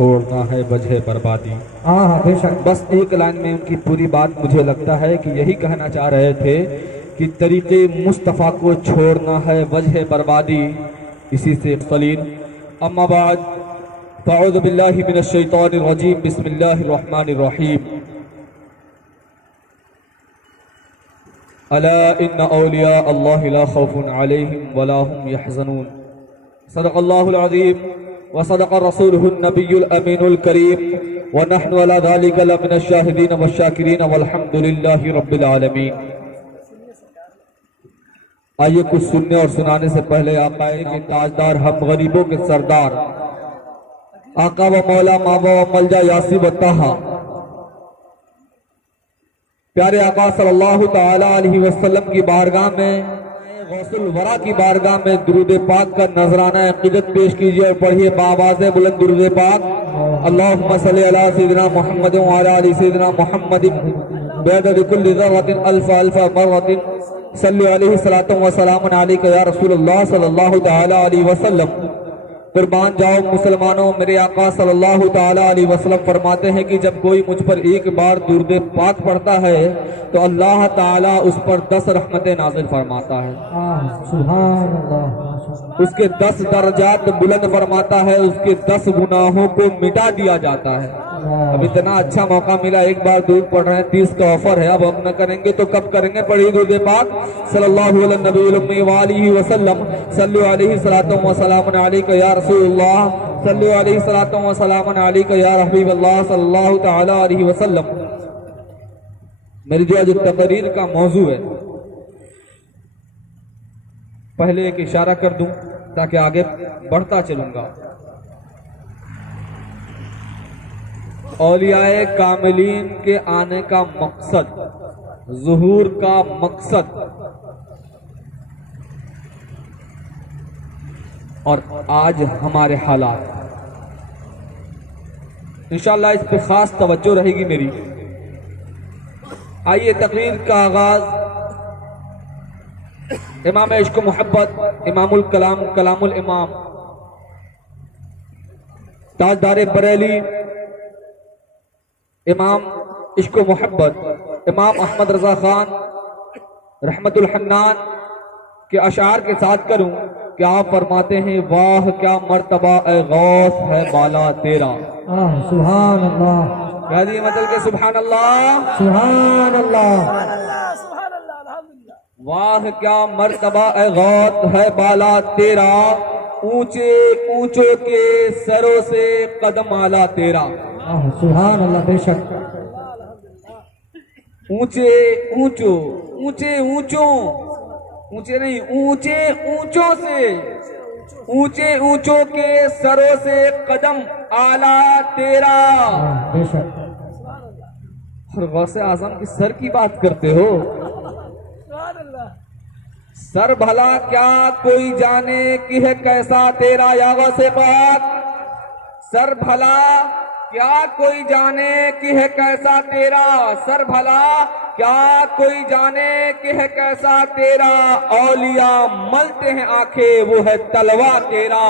چھوڑنا ہے وجہ بربادی. ہاں بے شک. بس ایک لائن میں ان کی پوری بات مجھے لگتا ہے کہ یہی کہنا چاہ رہے تھے کہ طریقے مصطفیٰ کو چھوڑنا ہے وجہ بربادی. اسی سے قلین. اما بعد فاعوذ باللہ من الشیطان الرجیم بسم اللہ الرحمن الرحیم. الا ان اولیاء اللہ لا خوف علیہم ولا هم يحزنون. صدق اللہ العظیم وصدق رسوله النبی الامین الکریم ونحن على ذلك لمن الشاہدین والشاکرین والحمد للہ رب العالمین. آئیے کچھ سننے اور سنانے سے پہلے آقا کے تاجدار ہم غریبوں کے سردار آقا و مولا مابا و ملجا یاسب و طہا پیارے آقا صلی اللہ تعالی علیہ وسلم کی بارگاہ میں غوث الورا کی بارگاہ میں درود پاک کا نذرانہ عقیدت پیش کیجئے اور پڑھیے بآواز بلند درود پاک. اللہم صلی علی سیدنا محمد وعلی آل سیدنا محمد بعدد کل ذرۃ الف الف مرۃ صلی علیہ صلاۃ و سلام علیک یا رسول اللہ صلی اللہ تعالی علیہ وسلم. قربان جاؤ مسلمانوں، میرے آقا صلی اللہ تعالی علیہ وسلم فرماتے ہیں کہ جب کوئی مجھ پر ایک بار درود پاک پڑھتا ہے تو اللہ تعالی اس پر 10 رحمتیں نازل فرماتا ہے. سبحان اللہ. اس کے 10 درجات بلند فرماتا ہے، اس کے 10 گناہوں کو مٹا دیا جاتا ہے. اب اتنا اچھا موقع ملا، ایک بار درود پڑھ رہے ہیں، 30 کا آفر ہے. اب ہم نہ کریں گے تو کب کریں گے؟ پڑھیے درود پاک صلی اللہ علیہ نبی الامی وآلہ وسلم. صلی علیہ صلاۃ و سلام علیک یا رسول اللہ، صلی علیہ صلاۃ و سلام علیک یا حبیب اللہ صلی اللہ تعالی علیہ وسلم. میری جو آج تقریر کا موضوع ہے، پہلے ایک اشارہ کر دوں تاکہ آگے بڑھتا چلوں گا. اولیاء کاملین کے آنے کا مقصد، ظہور کا مقصد، اور آج ہمارے حالات، انشاءاللہ اس پہ خاص توجہ رہے گی میری. آئیے تقریر کا آغاز امام عشق و محبت، امام الکلام، کلام الامام، تاجدار بریلی، امام عشق و محبت، امام احمد رضا خان رحمت الحنان کے اشعار کے ساتھ کروں کہ آپ فرماتے ہیں واہ کیا مرتبہ اے غوث ہے بالا تیرا. سبحان اللہ. کہہ دیے مطلب کہ سبحان اللہ، سبحان اللہ. واہ کیا مرتبہ اے غوث ہے بالا تیرا، اونچے اونچوں کے سروں سے قدم آلا تیرا. سبحان اللہ. بے شک. اونچے اونچوں، اونچے اونچوں، اونچے نہیں، اونچے اونچوں سے، اونچے اونچوں کے سروں سے قدم آلا تیرا. بے شک. اور غوث اعظم کی سر کی بات کرتے ہو. سر بھلا کیا کوئی جانے کہ ہے کیسا تیرا یا غوث پاک. سر بھلا کیا کوئی جانے کہ ہے کیسا تیرا، سر بھلا کیا کوئی جانے کہ ہے کیسا تیرا. اولیاء ملتے ہیں آنکھیں وہ ہے تلوا تیرا.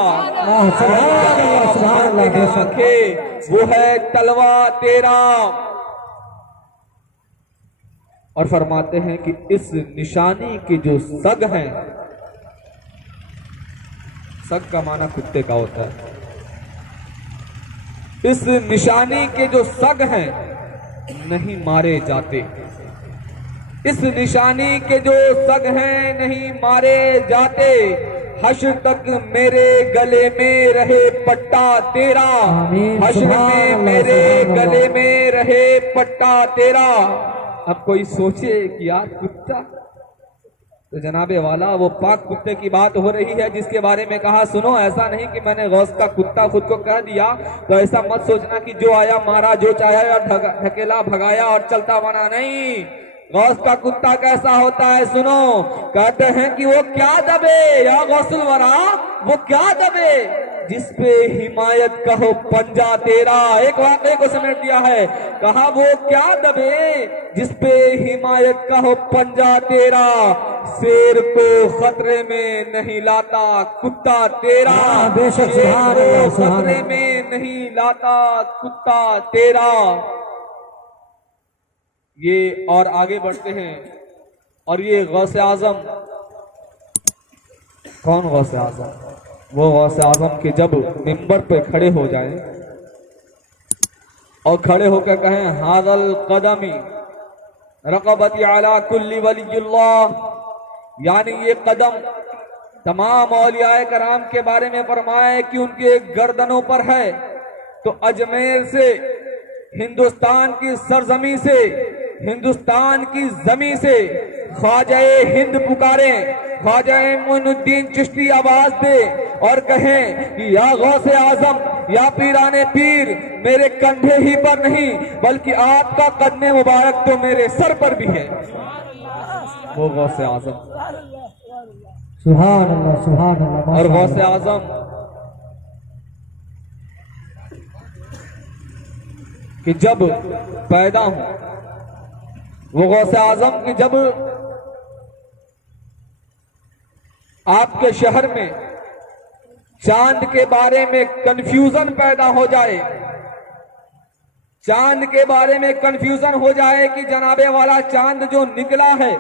آنکھیں وہ ہے تلوا تیرا. اور فرماتے ہیں کہ اس نشانی کے جو سگ ہیں، سگ کا معنی کتے کا ہوتا ہے، اس نشانی کے جو سگ ہیں نہیں مارے جاتے. اس نشانی کے جو سگ ہیں نہیں مارے جاتے. حشر تک میرے گلے میں رہے پٹا تیرا، حشر میں میرے گلے میں رہے پٹا تیرا. اب کوئی سوچے کہ یار کتا، تو جناب والا وہ پاک کتے کی بات ہو رہی ہے جس کے بارے میں کہا سنو ایسا نہیں کہ میں نے غوث کا کتا خود کو کہہ دیا، تو ایسا مت سوچنا کہ جو آیا مارا، جو چاہیا ڈھکیلا بھگایا اور چلتا بنا. نہیں، غوث کا کتا کیسا ہوتا ہے سنو. کہتے ہیں کہ وہ کیا دبے یا غوث الورا، وہ کیا دبے جس پہ حمایت کا ہو پنجہ تیرا. ایک واقعے کو سمیٹ دیا ہے, کہا وہ کیا دبے جس پہ حمایت کا ہو پنجہ تیرا, شیر کو خطرے میں نہیں لاتا کتا تیرا, بے شک شیر سبحان کو اللہ, سبحان خطرے اللہ. میں نہیں لاتا کتا تیرا. یہ اور آگے بڑھتے ہیں, اور یہ غوث اعظم, کون غوث اعظم؟ وہ غوث اعظم کے جب منبر پہ کھڑے ہو جائیں اور کھڑے ہو کر کہیں ھذا القدم رقبتی علی کل ولی اللہ, یعنی یہ قدم تمام اولیاء کرام کے بارے میں فرمائے کہ ان کے گردنوں پر ہے. تو اجمیر سے, ہندوستان کی سرزمین سے, ہندوستان کی زمین سے خواجہ ہند پکاریں, خواجہ معین الدین چشتی آواز دے اور کہیں کہ یا غوث اعظم, یا پیران پیر, میرے کندھے ہی پر نہیں بلکہ آپ کا قدم مبارک تو میرے سر پر بھی ہے. وہ غوث اعظم, سبحان اللہ, سبحان اللہ. اور غوث اعظم کہ جب پیدا ہوں, وہ غوث اعظم کہ جب آپ کے شہر میں چاند کے بارے میں کنفیوژن پیدا ہو جائے, چاند کے بارے میں کنفیوژن ہو جائے کہ جناب والا چاند جو نکلا ہے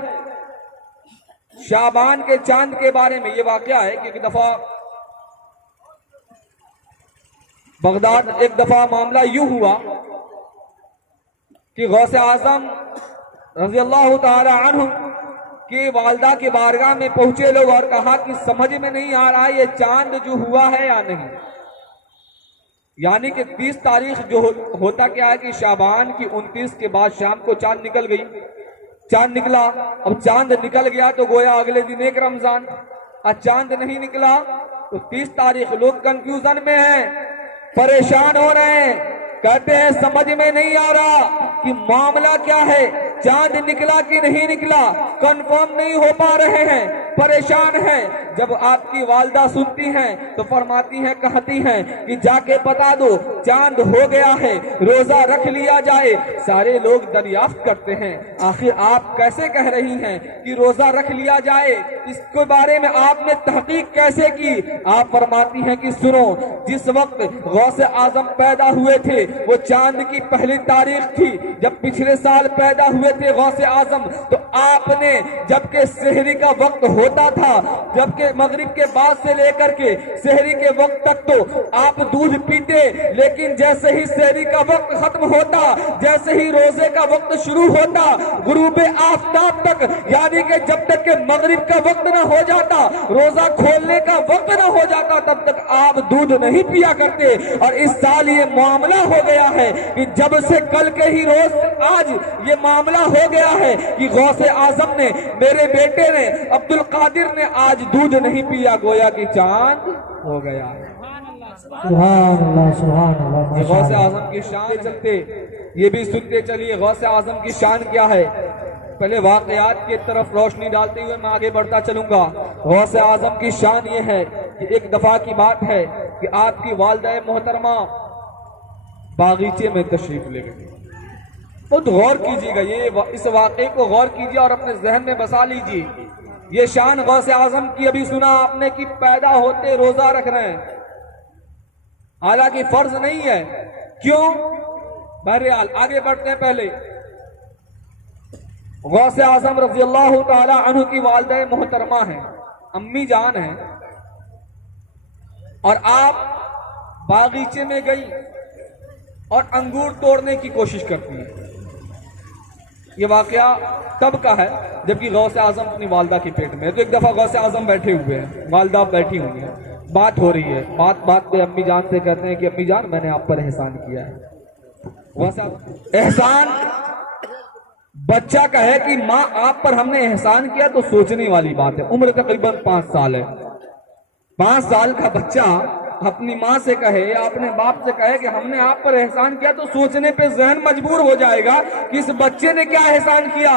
شعبان کے چاند کے بارے میں. یہ واقعہ ہے کہ ایک دفعہ بغداد, ایک دفعہ معاملہ یوں ہوا کہ غوث اعظم رضی اللہ تعالی عنہ کی والدہ کی بارگاہ میں پہنچے لوگ اور کہا کہ سمجھ میں نہیں آ رہا یہ چاند جو ہوا ہے یا نہیں. یعنی کہ 30 تاریخ جو ہوتا کیا ہے کہ شعبان کی 29 کے بعد شام کو چاند نکل گئی, چاند نکلا. اب چاند نکل گیا تو گویا اگلے دن ایک رمضان, اور چاند نہیں نکلا تو 30 تاریخ. لوگ کنفیوژن میں ہیں, پریشان ہو رہے ہیں, کہتے ہیں سمجھ میں نہیں آ رہا کہ معاملہ کیا ہے, چاند نکلا کہ نہیں نکلا, کنفرم نہیں ہو پا رہے ہیں, پریشان ہیں. جب آپ کی والدہ سنتی ہیں تو فرماتی ہیں, کہتی ہیں کہ جا کے بتا دو چاند ہو گیا ہے, روزہ رکھ لیا جائے. سارے لوگ دریافت کرتے ہیں آخر آپ کیسے کہہ رہی ہیں کہ روزہ رکھ لیا جائے, اس کے بارے میں آپ نے تحقیق کیسے کی؟ آپ فرماتی ہیں کہ سنو, جس وقت غوث اعظم پیدا ہوئے تھے وہ چاند کی پہلی تاریخ تھی. جب پچھلے سال پیدا ہوئے تھے غوث اعظم تو آپ نے جبکہ سحری کا وقت ہوتا تھا, جبکہ مغرب کے بعد سے لے کر کے سحری کے وقت تک تو آپ دودھ پیتے, لیکن جیسے ہی سحری کا وقت ختم ہوتا, جیسے ہی روزے کا وقت شروع ہوتا, غروب آفتاب تک, یعنی کہ جب تک کہ مغرب کا وقت نہ ہو جاتا, روزہ کھولنے کا وقت نہ ہو جاتا, تب تک آپ دودھ نہیں پیا کرتے. اور اس سال یہ معاملہ ہو گیا ہے کہ جب سے کل کے ہی روز آج یہ معاملہ ہو گیا ہے کہ غوث اعظم نے, میرے بیٹے نے, عبد القادر نے آج دودھ نہیں پیا, گویا کہ چاند ہو گیا ہے. سبحان اللہ, سبحان اللہ. یہ غوث اعظم کی شان چلتے, یہ بھی سنتے چلیے غوث اعظم کی شان کیا ہے. پہلے واقعات کی طرف روشنی ڈالتے ہوئے میں آگے بڑھتا چلوں گا. غوث اعظم کی شان یہ ہے کہ ایک دفعہ کی بات ہے کہ آپ کی والدہ محترمہ باغیچے میں تشریف لے گئی. بہت غور کیجیے گا, یہ اس واقعے کو غور کیجیے اور اپنے ذہن میں بسا لیجیے. یہ شان غوث اعظم کی ابھی سنا آپ نے کہ پیدا ہوتے روزہ رکھ رہے ہیں, حالانکہ فرض نہیں ہے. کیوں؟ بہرحال آگے بڑھتے ہیں. پہلے غوث اعظم رضی اللہ تعالی عنہ کی والدہ محترمہ ہیں, امی جان ہیں, اور آپ باغیچے میں گئی اور انگور توڑنے کی کوشش کرتی ہیں. یہ واقعہ تب کا ہے جبکہ غوث اعظم اپنی والدہ کے پیٹ میں. تو ایک دفعہ غوث اعظم بیٹھے ہوئے ہیں, والدہ بیٹھی ہوئی ہیں, بات ہو رہی ہے. بات پہ امی جان سے کہتے ہیں کہ امی جان میں نے آپ پر احسان کیا ہے. غوث اعظم احسان, بچہ کہے کہ ماں آپ پر ہم نے احسان کیا تو سوچنے والی بات ہے. عمر تقریباً 5 سال ہے. 5 سال کا بچہ اپنی ماں سے کہے یا اپنے باپ سے کہے کہ ہم نے آپ پر احسان کیا تو سوچنے پہ ذہن مجبور ہو جائے گا کہ اس بچے نے کیا احسان کیا.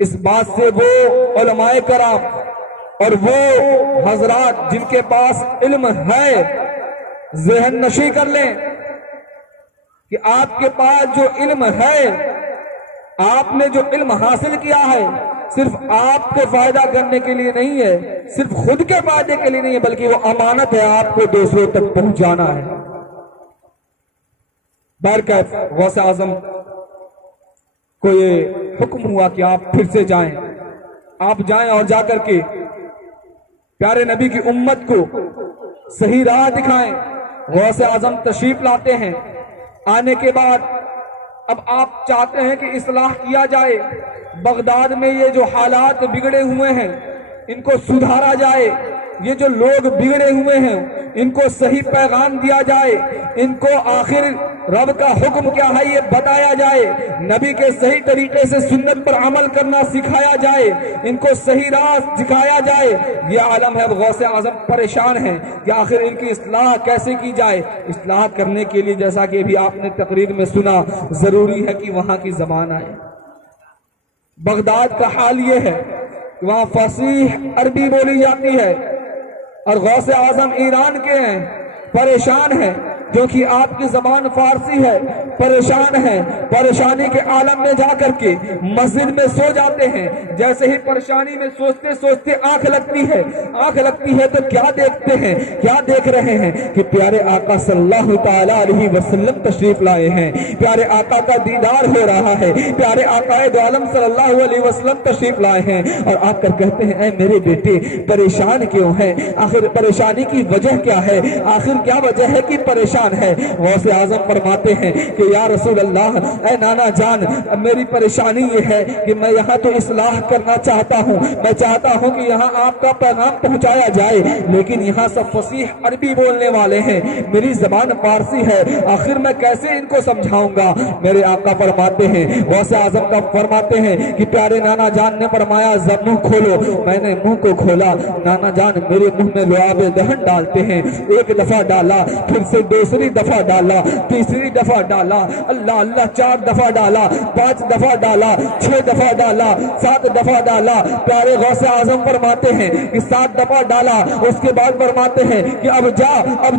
اس بات سے وہ علماء کرام اور وہ حضرات جن کے پاس علم ہے ذہن نشی کر لیں کہ آپ کے پاس جو علم ہے، آپ نے جو علم حاصل کیا ہے، صرف آپ کو فائدہ کرنے کے لیے نہیں ہے، صرف خود کے فائدے کے لیے نہیں ہے، بلکہ وہ امانت ہے، آپ کو دوسروں تک پہنچانا ہے۔ بہرکیف غوث اعظم کو یہ حکم ہوا کہ آپ پھر سے جائیں، آپ جائیں اور جا کر کے پیارے نبی کی امت کو صحیح راہ دکھائیں۔ غوث اعظم تشریف لاتے ہیں، آنے کے بعد اب آپ چاہتے ہیں کہ اصلاح کیا جائے، بغداد میں یہ جو حالات بگڑے ہوئے ہیں ان کو سدھارا جائے، یہ جو لوگ بگڑے ہوئے ہیں ان کو صحیح پیغام دیا جائے، ان کو آخر رب کا حکم کیا ہے یہ بتایا جائے، نبی کے صحیح طریقے سے سنت پر عمل کرنا سکھایا جائے، ان کو صحیح راہ دکھایا جائے۔ یہ عالم ہے، غوث اعظم پریشان ہیں کہ آخر ان کی اصلاح کیسے کی جائے۔ اصلاح کرنے کے لیے جیسا کہ ابھی آپ نے تقریر میں سنا، ضروری ہے کہ وہاں کی زبان آئے۔ بغداد کا حال یہ ہے کہ وہاں فصیح عربی بولی جاتی ہے، اور غوث اعظم ایران کے ہیں، پریشان ہیں، جو کہ آپ کی زبان فارسی ہے، پریشان ہیں، پریشانی کے عالم میں جا کر کے مسجد میں سو جاتے ہیں۔ جیسے ہی پریشانی میں سوچتے سوچتے آنکھ لگتی ہے، آنکھ لگتی ہے تو کیا دیکھتے ہیں، کیا دیکھ رہے ہیں کہ پیارے آقا صلی اللہ تعالی علیہ وسلم تشریف لائے ہیں، پیارے آقا کا دیدار ہو رہا ہے، پیارے آقا دو عالم صلی اللہ علیہ وسلم تشریف لائے ہیں، اور آ کر کہتے ہیں اے میرے بیٹے پریشان کیوں ہیں، آخر پریشانی کی وجہ کیا ہے، آخر کیا وجہ ہے کہ پریشان ہے۔ غوث اعظم فرماتے ہیں کہ یا رسول اللہ، اے نانا جان، میری پریشانی یہ ہے کہ میں یہاں تو اصلاح کرنا چاہتا ہوں، میں چاہتا ہوں کہ یہاں آپ کا پیغام پہنچایا جائے، لیکن یہاں سب فصیح عربی بولنے والے ہیں، میری زبان فارسی ہے، آخر میں کیسے ان کو سمجھاؤں گا۔ میرے آقا فرماتے ہیں، غوث اعظم کا فرماتے ہیں کہ پیارے نانا جان نے فرمایا منہ کھولو، میں نے منہ کو کھولا، نانا جان میرے منہ میں لعاب دہن ڈالتے ہیں، ایک دفعہ ڈالا، پھر سے دوسری دفعہ ڈالا، تیسری دفعہ ڈالا، اللہ اللہ 4 دفعہ ڈالا، 5 دفعہ ڈالا، 6 دفعہ ڈالا، 7 دفعہ ڈالا۔ پیارے غوث اعظم فرماتے ہیں کہ 7 دفعہ ڈالا، اس کے بعد فرماتے ہیں کہ اب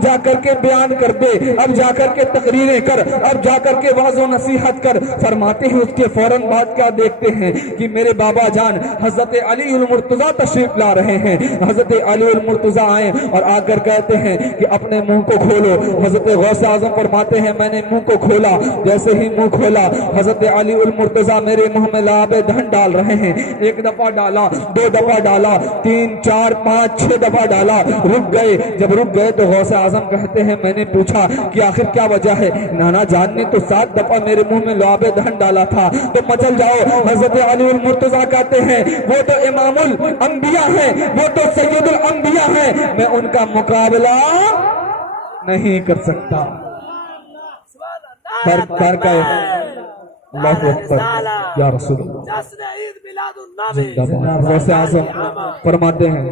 جا کر کے بیان کر دے، اب جا کر کے تقریریں کر، اب جا کر کے واعظ و نصیحت کر۔ فرماتے ہیں اس کے فوراً بعد کیا دیکھتے ہیں کہ میرے بابا جان حضرت علی المرتضیٰ تشریف لا رہے ہیں۔ حضرت علی المرتضیٰ آئے اور آ کر کہتے ہیں کہ اپنے منہ کو کھولو۔ حضرت غوث اعظم فرماتے ہیں میں نے منہ کو کھولا، جیسے ہی منہ کھولا حضرت علی المرتضیٰ میرے منہ میں لعاب دہن ڈال رہے ہیں، 1 دفعہ ڈالا، 2 دفعہ ڈالا، 3 4 5 6 دفعہ ڈالا، رک گئے۔ جب رک گئے تو غوث اعظم کہتے ہیں میں نے پوچھا کہ آخر کیا وجہ ہے، نانا جان نے تو 7 دفعہ میرے منہ میں لعاب دہن ڈالا تھا، تو مچل جاؤ۔ حضرت علی المرتضیٰ کہتے ہیں وہ تو امام الانبیاء ہیں، وہ تو سید الانبیاء ہیں، میں ان کا مقابلہ نہیں کر سکتا۔ اللہ اکبر یا رسول اللہ۔ غوث اعظم فرماتے ہیں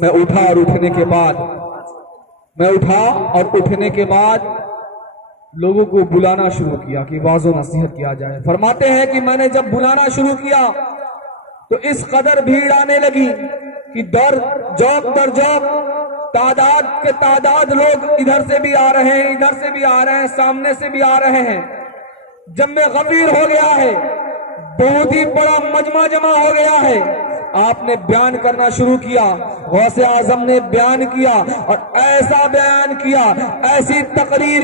میں اٹھا اور اٹھنے کے بعد لوگوں کو بلانا شروع کیا کہ واعظ و نصیحت کیا جائے۔ فرماتے ہیں کہ میں نے جب بلانا شروع کیا تو اس قدر بھیڑ آنے لگی کہ در جوق تعداد کے تعداد لوگ ادھر سے بھی آ رہے ہیں، ادھر سے بھی آ رہے ہیں، سامنے سے بھی آ رہے ہیں۔ جب میں غفیر ہو گیا ہے، بہت ہی بڑا مجمع جمع ہو گیا ہے، آپ نے بیان کرنا شروع کیا۔ غوث اعظم نے بیان کیا اور ایسا بیان کیا، ایسی تقریر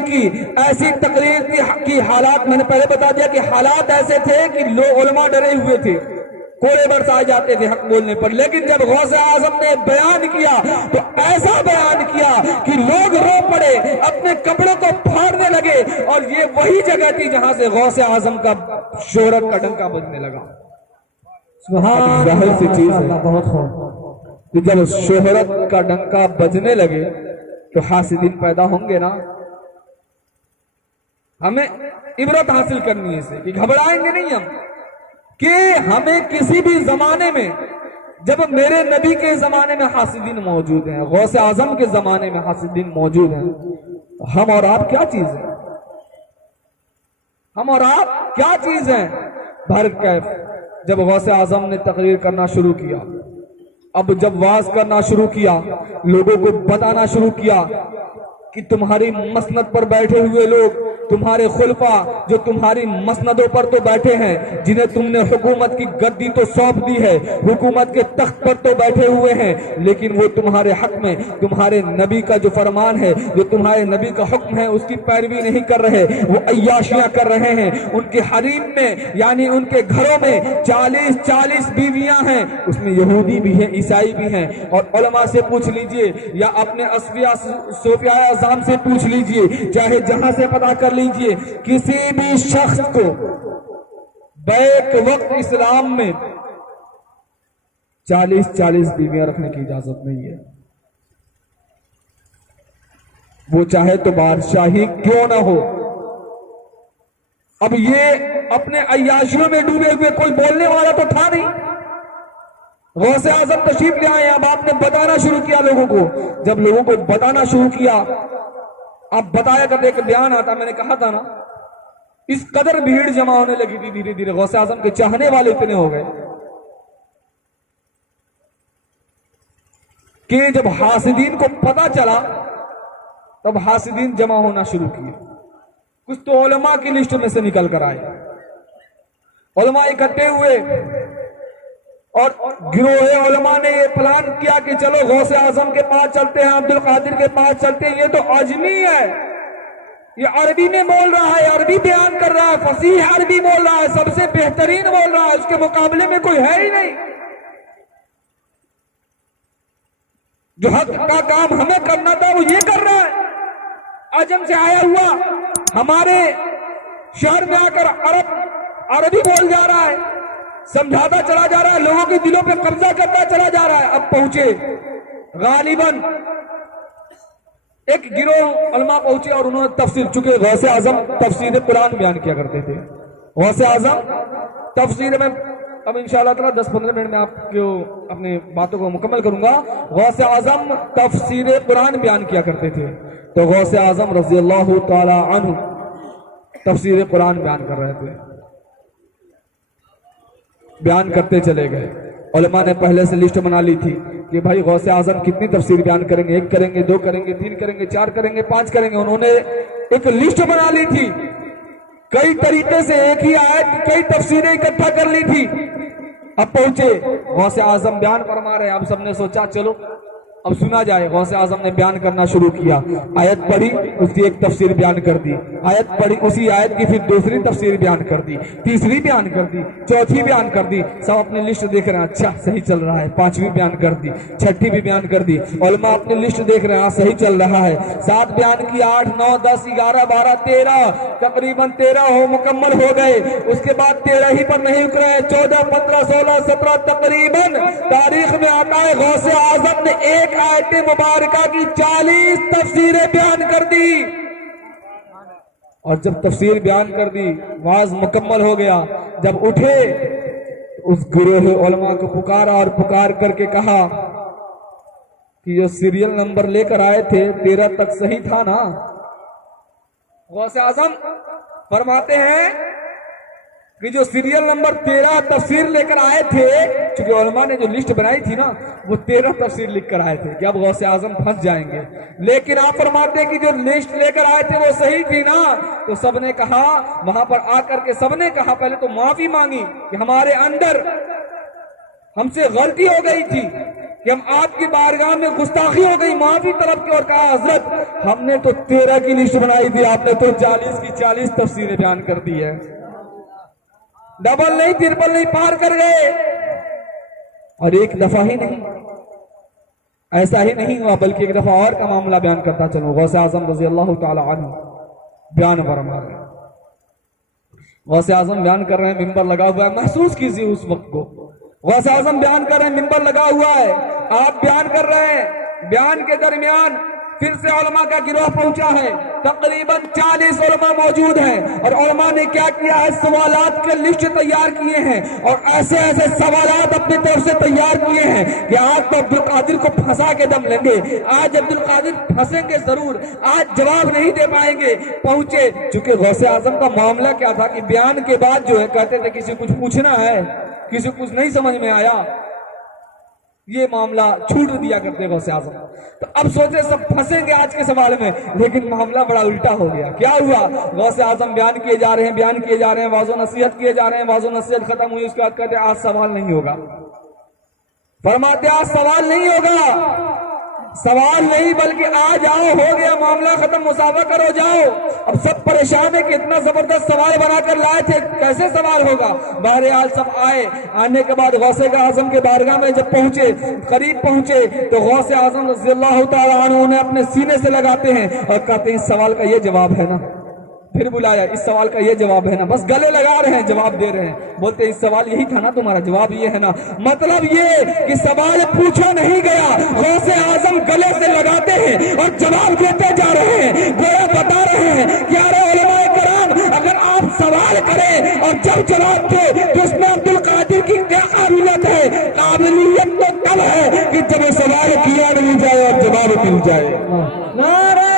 کی حالات میں نے پہلے بتا دیا کہ حالات ایسے تھے کہ لوگ علماء ڈرے ہوئے تھے، کوڑے برسائے جاتے تھے حق بولنے پر، لیکن جب غوث اعظم نے بیان کیا تو ایسا بیان کیا کہ لوگ رو پڑے، اپنے کپڑوں کو پھاڑنے لگے، اور یہ وہی جگہ تھی جہاں سے غوث اعظم کا شہرت کا ڈنکا بجنے لگا۔ سبحان ظاہر سی چیز ہے بہت خوب کہ جب شہرت کا ڈنکا بجنے لگے تو حاسدین پیدا ہوں گے نا۔ ہمیں عبرت حاصل کرنی ہے اسے کہ گھبرائیں گے نہیں ہم، کہ ہمیں کسی بھی زمانے میں، جب میرے نبی کے زمانے میں حاسدین موجود ہیں، غوث اعظم کے زمانے میں حاسدین موجود ہیں، ہم اور آپ کیا چیز ہیں؟ ہم اور آپ کیا چیز ہیں؟ بھر کیف جب غوث اعظم نے تقریر کرنا شروع کیا، اب جب واز کرنا شروع کیا، لوگوں کو بتانا شروع کیا کہ تمہاری مسند پر بیٹھے ہوئے لوگ، تمہارے خلفاء جو تمہاری مسندوں پر تو بیٹھے ہیں، جنہیں تم نے حکومت کی گدی تو سونپ دی ہے، حکومت کے تخت پر تو بیٹھے ہوئے ہیں، لیکن وہ تمہارے حق میں تمہارے نبی کا جو فرمان ہے، جو تمہارے نبی کا حکم ہے، اس کی پیروی نہیں کر رہے، وہ عیاشیاں کر رہے ہیں۔ ان کے حریم میں یعنی ان کے گھروں میں 40 بیویاں ہیں، اس میں یہودی بھی ہیں، عیسائی بھی ہیں۔ اور علماء سے پوچھ لیجئے یا اپنے صوفیاء اعظام سے پوچھ لیجئے، چاہے جہاں سے پتہ کر لیجئے، کسی بھی شخص کو بیک وقت اسلام میں 40 بیویاں رکھنے کی اجازت نہیں ہے، وہ چاہے تو بادشاہی کیوں نہ ہو۔ اب یہ اپنے عیاشیوں میں ڈوبے ہوئے، کوئی بولنے والا تو تھا نہیں۔ غوث اعظم تشریف لے آئے، اب آپ نے بتانا شروع کیا لوگوں کو۔ جب لوگوں کو بتانا شروع کیا، اب بتایا کرتے ایک بیان آتا، میں نے کہا تھا نا، اس قدر بھیڑ جمع ہونے لگی تھی، دھیرے دھیرے غوث اعظم کے چاہنے والے اتنے ہو گئے کہ جب حاسدین کو پتا چلا تب حاسدین جمع ہونا شروع کیے۔ کچھ تو علماء کی لسٹ میں سے نکل کر آئے، علماء اکٹھے ہوئے اور گروہ علماء نے یہ پلان کیا کہ چلو غوث اعظم کے پاس چلتے ہیں، عبد القادر کے پاس چلتے ہیں، یہ تو عجمی ہے، یہ عربی میں بول رہا ہے، عربی بیان کر رہا ہے، فصیح عربی بول رہا ہے، سب سے بہترین بول رہا ہے، اس کے مقابلے میں کوئی ہے ہی نہیں۔ جو حق کا کام ہمیں کرنا تھا وہ یہ کر رہا ہے، عجم سے آیا ہوا ہمارے شہر میں آ کر عربی بول جا رہا ہے، سمجھاتا چلا جا رہا ہے، لوگوں کے دلوں پہ قبضہ کرتا چلا جا رہا ہے۔ اب پہنچے غالباً ایک گروہ علماء پہنچے اور انہوں نے تفسیر، چونکہ غوث اعظم تفسیر قرآن بیان کیا کرتے تھے، غوث اعظم تفسیر میں، اب انشاءاللہ تعالیٰ 10-15 منٹ میں آپ کو اپنی باتوں کو مکمل کروں گا۔ غوث اعظم تفسیر قرآن بیان کیا کرتے تھے، تو غوث اعظم رضی اللہ تعالی عنہ تفسیر قرآن بیان کر رہے تھے، بیان کرتے چلے گئے۔ علماء نے پہلے سے لسٹ بنا لی تھی کہ بھائی غوث اعظم کتنی تفسیر بیان کریں گے، 1 کریں گے، 2 کریں گے، 3 کریں گے، 4 کریں گے، 5 کریں گے۔ انہوں نے ایک لسٹ بنا لی تھی، کئی طریقے سے ایک ہی آیت کی کئی تفسیریں اکٹھا کر لی تھی۔ اب پہنچے غوث اعظم بیان فرما رہے ہیں، اب سب نے سوچا چلو اب سنا جائے۔ غوث اعظم نے بیان کرنا شروع کیا، آیت پڑھی، اس کی ایک تفسیر بیان کر دی، آیت پڑھی، اسی آیت کی پھر دوسری تفسیر بیان کر دی، تیسری بیان کر دی، چوتھی بیان کر دی۔ سب اپنی لسٹ دیکھ رہے ہیں، اچھا صحیح چل رہا ہے، 5ویں بیان کر دی، 6ٹھی بھی بیان کر دی۔ علماء اپنی لسٹ دیکھ رہے ہیں، صحیح چل رہا ہے، 7 بیان کی، 8 9 10 11 12 13، تقریباً 13 مکمل ہو گئے۔ اس کے بعد 13 ہی پر نہیں اترے، 14 15 16 17 تقریباً تاریخ میں آتا ہے غوث اعظم نے ایک آیت مبارکہ کی 40 تفسیریں بیان کر دی۔ اور جب تفسیر بیان کر دی، واز مکمل ہو گیا، جب اٹھے اس گروہ علماء کو پکارا اور پکار کر کے کہا کہ جو سیریل نمبر لے کر آئے تھے 13 تک صحیح تھا نا؟ غوث اعظم فرماتے ہیں کہ جو سیریل نمبر 13 تفسیر لے کر آئے تھے، چونکہ علماء نے جو لسٹ بنائی تھی نا وہ 13 تفسیر لکھ کر آئے تھے کہ اب غوث اعظم پھنس جائیں گے، لیکن آپ فرماتے ہیں کہ جو لسٹ لے کر آئے تھے وہ صحیح تھی نا؟ تو سب نے کہا، وہاں پر آ کر کے سب نے کہا، پہلے تو معافی مانگی کہ ہمارے اندر ہم سے غلطی ہو گئی تھی کہ ہم آپ کی بارگاہ میں گستاخی ہو گئی، معافی طلب کی، اور کہا حضرت ہم نے تو 13 کی لسٹ بنائی تھی، آپ نے تو 40 کی 40 تفسیریں بیان کر دی ہے، ڈبل نہیں ٹرپل نہیں، پار کر گئے۔ اور ایک دفعہ ہی نہیں، ایسا ہی نہیں ہوا، بلکہ ایک دفعہ اور کا معاملہ بیان کرتا چلو۔ غوث اعظم رضی اللہ تعالی عنہ بیان فرما رہے ہیں، غوث اعظم بیان کر رہے ہیں، ممبر لگا ہوا ہے، محسوس کیجیے اس وقت کو، غوث اعظم بیان کر رہے ہیں، ممبر لگا ہوا ہے، آپ بیان کر رہے ہیں، بیان کے درمیان پھر سے علماء کا گروہ پہنچا ہے، تقریباً 40 علماء موجود ہیں، اور علماء نے کیا کیا ہے، سوالات کے لسٹ تیار کیے ہیں، اور ایسے ایسے سوالات اپنی طرف سے تیار کیے ہیں کہ آج تو عبد القادر کو پھنسا کے دم لیں گے، آج عبد القادر پھنسیں گے ضرور، آج جواب نہیں دے پائیں گے۔ پہنچے، چونکہ غوث اعظم کا معاملہ کیا تھا کہ بیان کے بعد جو ہے کہتے تھے کسی کچھ پوچھنا ہے، کسی کچھ نہیں سمجھ میں آیا، یہ معاملہ چھوٹ دیا کرتے غوث اعظم۔ تو اب سوچے سب پھنسیں گے آج کے سوال میں، لیکن معاملہ بڑا الٹا ہو گیا۔ کیا ہوا؟ غوث اعظم بیان کیے جا رہے ہیں، بیان کیے جا رہے ہیں، واعظ و نصیحت کیے جا رہے ہیں، واعظ و نصیحت ختم ہوئی، اس کے بعد کہتے ہیں آج سوال نہیں ہوگا۔ فرماتے آج سوال نہیں ہوگا، سوال نہیں بلکہ آ جاؤ، ہو گیا معاملہ ختم، مسافہ کرو، جاؤ۔ اب سب پریشان ہے کہ اتنا زبردست سوال بنا کر لائے تھے، کیسے سوال ہوگا؟ بہرحال سب آئے، آنے کے بعد غوث اعظم کے بارگاہ میں جب پہنچے، قریب پہنچے، تو غوث اعظم رضی اللہ تعالیٰ عنہ انہیں اپنے سینے سے لگاتے ہیں اور کہتے ہیں اس سوال کا یہ جواب ہے نا؟ پھر بلایا، اس سوال کا یہ جواب ہے نا؟ بس گلے لگا رہے ہیں، جواب دے رہے ہیں، بولتے ہیں اس سوال یہی تھا نا تمہارا، جواب یہ ہے نا؟ مطلب یہ کہ سوال پوچھا نہیں گیا، غوث اعظم گلے سے لگاتے ہیں اور جواب دیتے جا رہے ہیں، گویا بتا رہے ہیں کہ ارے علماء کرام، اگر آپ سوال کریں اور جب جواب دے تو اس میں عبد القادر کی کیا قابلیت ہے؟ قابلیت تو تب ہے کہ جب سوال کیا نہیں جائے اور جواب مل جائے۔ نعرہ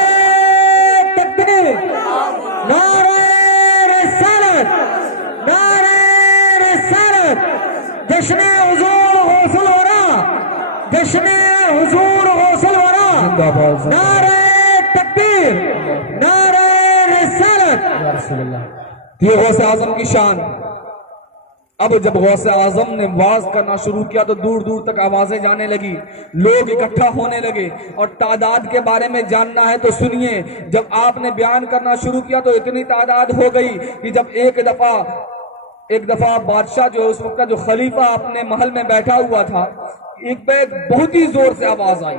تکبیر، نعرہ رسالت، نعرہ رسالت، جشن حضور غوث الورا، جشن حضور غوث الورا، نعرہ تکبیر، نعرہ رسالت۔ یہ غوث اعظم کی شان۔ اب جب غوث اعظم نے واز کرنا شروع کیا تو دور دور تک آوازیں جانے لگی، لوگ اکٹھا ہونے لگے، اور تعداد کے بارے میں جاننا ہے تو سنیے، جب آپ نے بیان کرنا شروع کیا تو اتنی تعداد ہو گئی کہ جب ایک دفعہ بادشاہ جو اس وقت کا جو خلیفہ اپنے محل میں بیٹھا ہوا تھا، ایک پہ بہت ہی زور سے آواز آئی،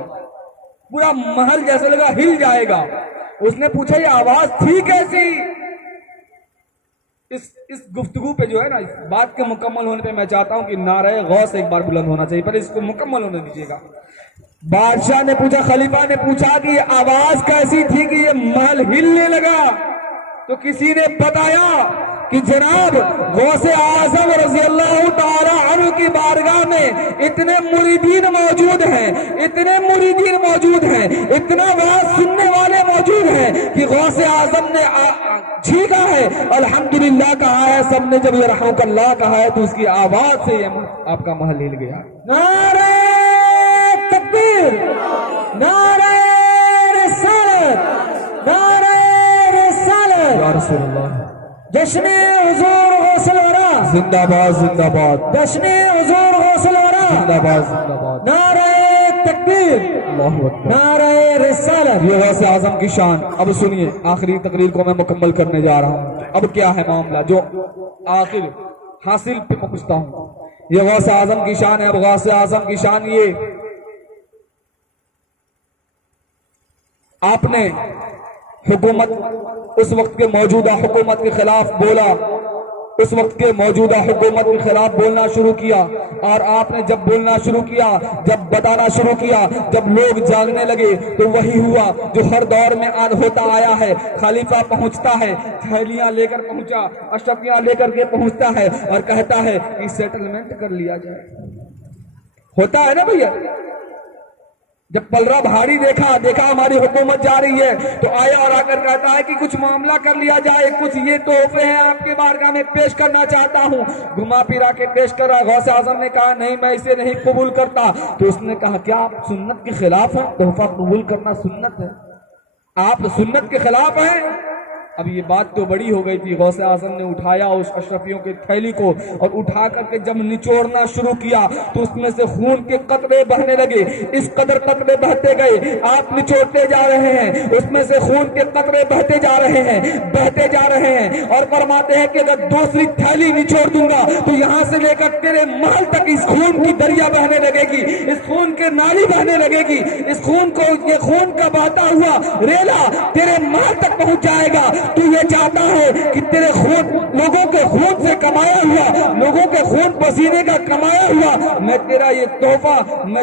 پورا محل جیسے لگا ہل جائے گا۔ اس نے پوچھا یہ آواز تھی کیسی؟ اس گفتگو پہ جو ہے نا، اس بات کے مکمل ہونے پہ میں چاہتا ہوں کہ نعرہ غوث ایک بار بلند ہونا چاہیے، پر اس کو مکمل ہونے دیجیے گا۔ بادشاہ نے پوچھا، خلیفہ نے پوچھا کہ یہ آواز کیسی تھی کہ یہ محل ہلنے لگا؟ تو کسی نے بتایا کہ جناب غوث اعظم رضی اللہ تعالی عنہ کی بارگاہ میں اتنے مریدین موجود ہیں، اتنے مریدین موجود ہیں، اتنا واعظ سننے والے موجود ہیں کہ غوث اعظم نے چھینکا ہے، الحمدللہ کہا ہے، سب نے جب یرحمک اللہ کہا ہے تو اس کی آواز سے آپ کا محل ہل گیا۔ نعرہ تکبیر، نعرہ رسالت، نعرہ رسالت، یا رسول اللہ، جشن حضور غوث الورا، زندہ باد زندہ باد، جشن حضور غوث الورا، زندہ باد زندہ باد، نعرہ تکبیر، اللہ اکبر، نعرہ رسالت۔ یہ غوث اعظم کی شان۔ اب سنیے، آخری تقریر کو میں مکمل کرنے جا رہا ہوں۔ اب کیا ہے معاملہ جو آخر حاصل پہ پہنچتا ہوں، یہ غوث اعظم کی شان ہے۔ اب غوث اعظم کی شان یہ، آپ نے حکومت، اس وقت کے موجودہ حکومت کے خلاف بولا، اس وقت کے موجودہ حکومت کے خلاف بولنا شروع کیا، اور آپ نے جب بولنا شروع کیا، جب بتانا شروع کیا، جب لوگ جاگنے لگے تو وہی ہوا جو ہر دور میں ہوتا آیا ہے۔ خلیفہ پہنچتا ہے، تھیلیاں لے کر پہنچا، اشرفیاں لے کر کے پہنچتا ہے اور کہتا ہے کہ سیٹلمنٹ کر لیا جائے۔ ہوتا ہے نا بھیا، جب پلرا بھاری دیکھا ہماری حکومت جا رہی ہے تو آیا اور آ کر کہتا ہے کہ کچھ معاملہ کر لیا جائے، کچھ یہ تحفے ہیں آپ کے بارگاہ میں پیش کرنا چاہتا ہوں۔ گھما پھرا کے پیش کر رہا۔ غوث اعظم نے کہا نہیں، میں اسے نہیں قبول کرتا۔ تو اس نے کہا کیا آپ سنت کے خلاف ہیں؟ تحفہ قبول کرنا سنت ہے، آپ سنت کے خلاف ہیں؟ اب یہ بات تو بڑی ہو گئی تھی۔ غوث اعظم نے اٹھایا اس اشرفیوں کے تھیلی کو اور اٹھا کر کے جب نچوڑنا شروع کیا تو اس میں سے خون کے قطرے بہنے لگے، اس قدر قطرے بہتے گئے، آپ نچوڑتے جا رہے ہیں، اس میں سے خون کے قطرے بہتے جا رہے ہیں، بہتے جا رہے ہیں، اور فرماتے ہیں کہ اگر دوسری تھیلی نچوڑ دوں گا تو یہاں سے لے کر تیرے محل تک اس خون کی دریا بہنے لگے گی، اس خون کے نالی بہنے لگے گی، اس خون کو، یہ خون کا بہتا ہوا ریلا تیرے محل تک پہنچ جائے گا۔ تو یہ چاہتا ہے کہ تیرے خون، لوگوں کے خون سے کمایا ہوا، لوگوں کے خون پسینے کا کمایا ہوا، میں تیرا یہ تحفہ میں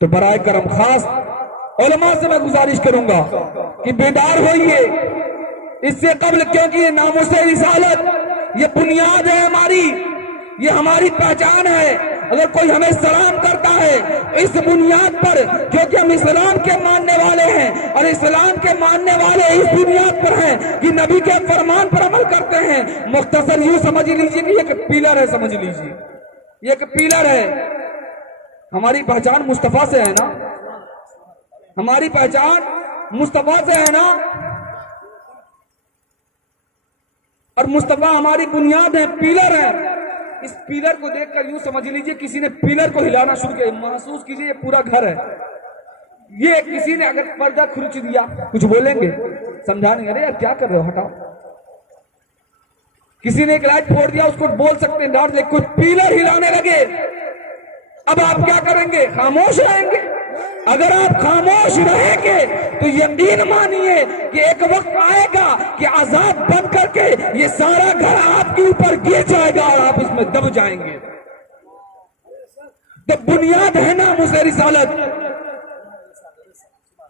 تو برائے کرم خاص علماء سے میں گزارش کروں گا کہ بیدار ہوئیے اس سے قبل، کیونکہ یہ ناموس رسالت یہ بنیاد ہے ہماری، یہ ہماری پہچان ہے۔ اگر کوئی ہمیں سلام کرتا ہے اس بنیاد پر، کیونکہ ہم اسلام کے ماننے والے ہیں، اور اسلام کے ماننے والے اس بنیاد پر ہیں کہ نبی کے فرمان پر عمل کرتے ہیں۔ مختصر یوں سمجھ لیجئے کہ یہ ایک پیلر ہے، سمجھ لیجئے یہ ایک پیلر ہے۔ ہماری پہچان مصطفیٰ سے ہے نا، ہماری پہچان مصطفیٰ سے ہے نا، اور مصطفیٰ ہماری بنیاد ہے، پیلر ہے۔ اس پیلر کو دیکھ کر یوں سمجھ لیجئے کسی نے پیلر کو ہلانا شروع کیا، محسوس کیجئے یہ پورا گھر ہے۔ یہ کسی نے اگر پردہ کھرچ دیا، کچھ بولیں گے، سمجھانے گے، ارے یار کیا کر رہے ہو، ہٹاؤ۔ کسی نے ایک لائٹ پھوڑ دیا، اس کو بول سکتے ہیں ڈانٹ، لیکن کچھ پیلر ہلانے لگے، اب آپ کیا کریں گے؟ خاموش رہیں گے؟ اگر آپ خاموش رہیں گے تو یقین مانیے کہ ایک وقت آئے گا کہ عذاب بن کر کے یہ سارا گھر آپ کے اوپر گر جائے گا اور آپ اس میں دب جائیں گے۔ تو بنیاد ہے ناموس رسالت،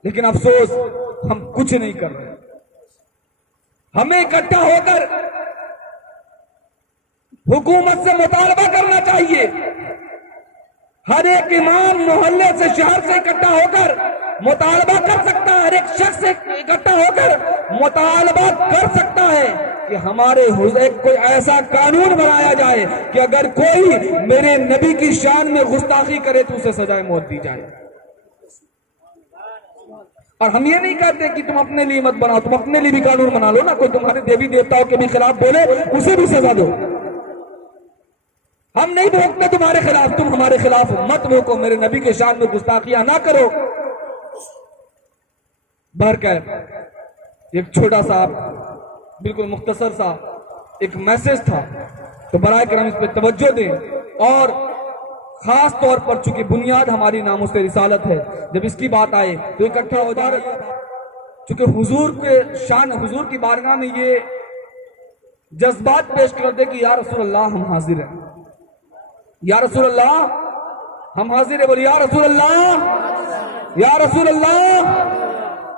لیکن افسوس ہم کچھ نہیں کر رہے۔ ہمیں اکٹھا ہو کر حکومت سے مطالبہ کرنا چاہیے۔ ہر ایک امام محلے سے، شہر سے اکٹھا ہو کر مطالبہ کر سکتا ہے، ہر ایک شخص سے اکٹھا ہو کر مطالبہ کر سکتا ہے کہ ہمارے کوئی ایسا قانون بنایا جائے کہ اگر کوئی میرے نبی کی شان میں گستاخی کرے تو اسے سزائے موت دی جائے۔ اور ہم یہ نہیں کہتے کہ تم اپنے لیے مت بناؤ، تم اپنے لیے بھی قانون بنا لو نا، کوئی تمہارے دیوی دیوتاؤں کے بھی خلاف بولے اسے بھی سزا دو۔ ہم نہیں بھوکتے تمہارے خلاف، تم ہمارے خلاف مت بھوکو، میرے نبی کے شان میں گستاخیاں نہ کرو۔ بہرکیف ایک چھوٹا سا بالکل مختصر سا ایک میسج تھا، تو برائے کرم اس پہ توجہ دیں، اور خاص طور پر چونکہ بنیاد ہماری ناموس رسالت ہے، جب اس کی بات آئے تو اکٹھا ہو جائے۔ چونکہ حضور کے شان، حضور کی بارگاہ میں یہ جذبات پیش کر دے کہ یا رسول اللہ ہم حاضر ہیں، یا رسول اللہ ہم حاضر ہیں، بولے یا رسول اللہ، یا رسول اللہ،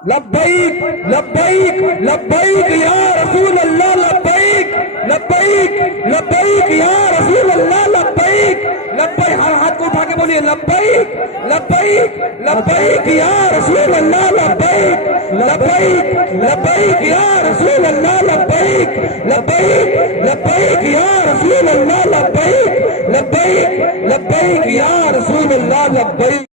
لبیک لبیک لبیک یا رسول اللہ، لبیک لبیک لبیک یا رسول اللہ، لبیک لبیک، ہر ہاتھ کو اٹھا کے بولیے لبیک لبیک لبیک یا رسول اللہ، لبیک لبیک لبیک یا رسول اللہ، لبیک لبیک لبیک یا رسول اللہ، لبیک لبیک لبیک یا رسول اللہ، لبیک۔